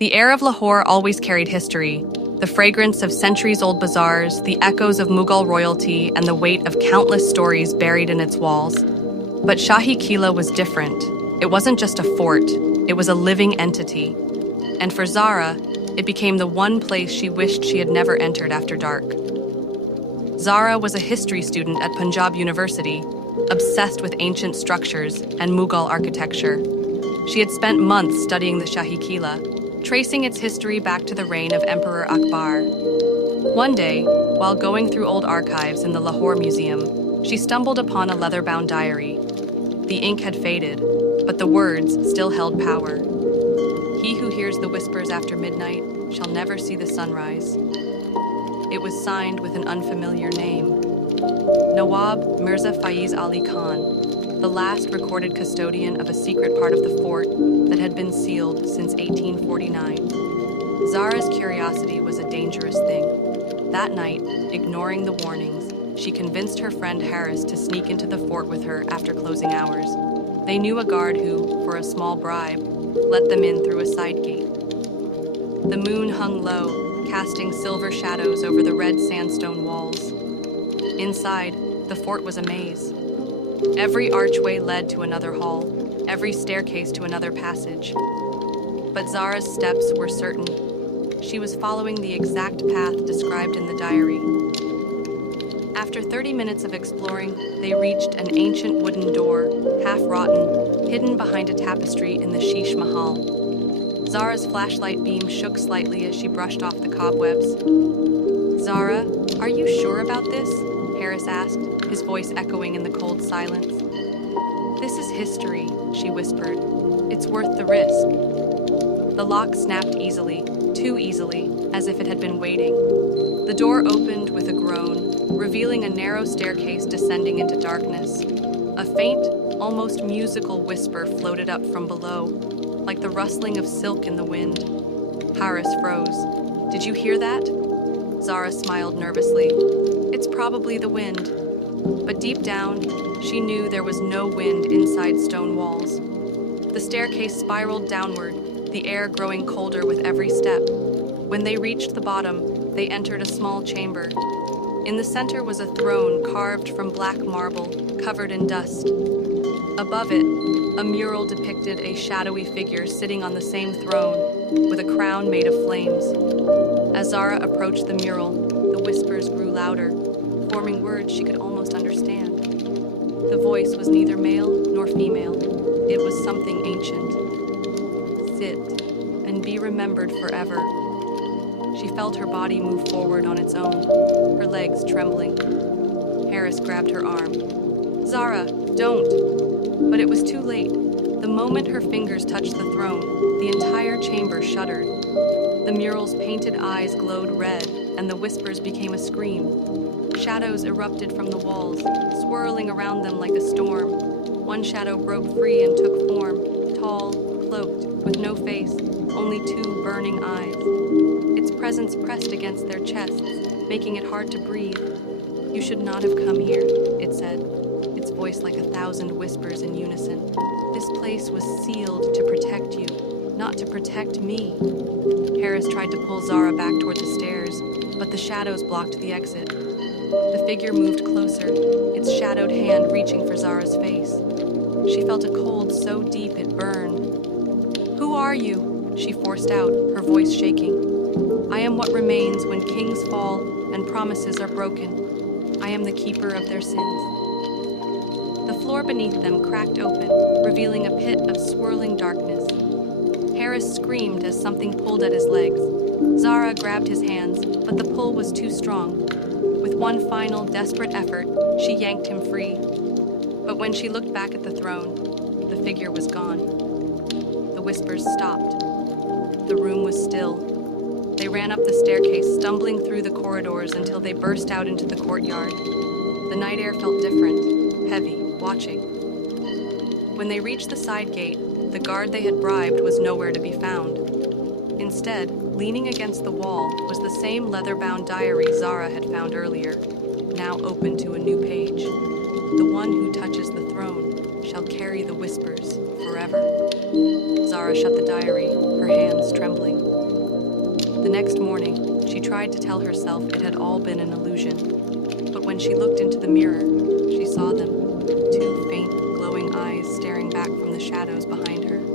The air of Lahore always carried history, the fragrance of centuries-old bazaars, the echoes of Mughal royalty, and the weight of countless stories buried in its walls. But Shahi Qila was different. It wasn't just a fort, it was a living entity. And for Zara, it became the one place she wished she had never entered after dark. Zara was a history student at Punjab University, obsessed with ancient structures and Mughal architecture. She had spent months studying the Shahi Qila, tracing its history back to the reign of Emperor Akbar. One day, while going through old archives in the Lahore Museum, she stumbled upon a leather-bound diary. The ink had faded, but the words still held power. He who hears the whispers after midnight shall never see the sunrise. It was signed with an unfamiliar name. Nawab Mirza Faiz Ali Khan, the last recorded custodian of a secret part of the fort that had been sealed since 1849. Zara's curiosity was a dangerous thing. That night, ignoring the warnings, she convinced her friend Harris to sneak into the fort with her after closing hours. They knew a guard who, for a small bribe, let them in through a side gate. The moon hung low, casting silver shadows over the red sandstone walls. Inside, the fort was a maze. Every archway led to another hall, every staircase to another passage. But Zara's steps were certain. She was following the exact path described in the diary. After 30 minutes of exploring, they reached an ancient wooden door, half-rotten, hidden behind a tapestry in the Sheesh Mahal. Zara's flashlight beam shook slightly as she brushed off the cobwebs. "Zara, are you sure about this?" Harris asked, his voice echoing in the cold silence. "This is history," she whispered. "It's worth the risk." The lock snapped easily, too easily, as if it had been waiting. The door opened with a groan, revealing a narrow staircase descending into darkness. A faint, almost musical whisper floated up from below, like the rustling of silk in the wind. Harris froze. "Did you hear that?" Zara smiled nervously. "It's probably the wind." But deep down, she knew there was no wind inside stone walls. The staircase spiraled downward, the air growing colder with every step. When they reached the bottom, they entered a small chamber. In the center was a throne carved from black marble, covered in dust. Above it, a mural depicted a shadowy figure sitting on the same throne, with a crown made of flames. As Zara approached the mural, the whispers grew louder, forming words she could almost understand. The voice was neither male nor female. It was something ancient. "Sit and be remembered forever." She felt her body move forward on its own, her legs trembling. Harris grabbed her arm. "Zara, don't!" But it was too late. The moment her fingers touched the throne, the entire chamber shuddered. The mural's painted eyes glowed red, and the whispers became a scream. Shadows erupted from the walls, swirling around them like a storm. One shadow broke free and took form, tall, cloaked, with no face, only two burning eyes. Its presence pressed against their chests, making it hard to breathe. "You should not have come here," it said, its voice like 1,000 whispers in unison. "This place was sealed to protect you, not to protect me." Harris tried to pull Zara back toward the stairs, but the shadows blocked the exit. The figure moved closer, its shadowed hand reaching for Zara's face. She felt a cold so deep it burned. "Who are you?" she forced out, her voice shaking. "I am what remains when kings fall and promises are broken. I am the keeper of their sins." The floor beneath them cracked open, revealing a pit of swirling darkness. Harris screamed as something pulled at his legs. Zara grabbed his hands, but the pull was too strong. With one final, desperate effort, she yanked him free. But when she looked back at the throne, the figure was gone. The whispers stopped. The room was still. They ran up the staircase, stumbling through the corridors until they burst out into the courtyard. The night air felt different, heavy, watching. When they reached the side gate, the guard they had bribed was nowhere to be found. Instead, leaning against the wall was the same leather-bound diary Zara had found earlier, now open to a new page. "The one who touches the throne shall carry the whispers forever." Zara shut the diary, her hands trembling. The next morning, she tried to tell herself it had all been an illusion. But when she looked into the mirror, she saw them, two faint, glowing eyes staring back from the shadows behind her.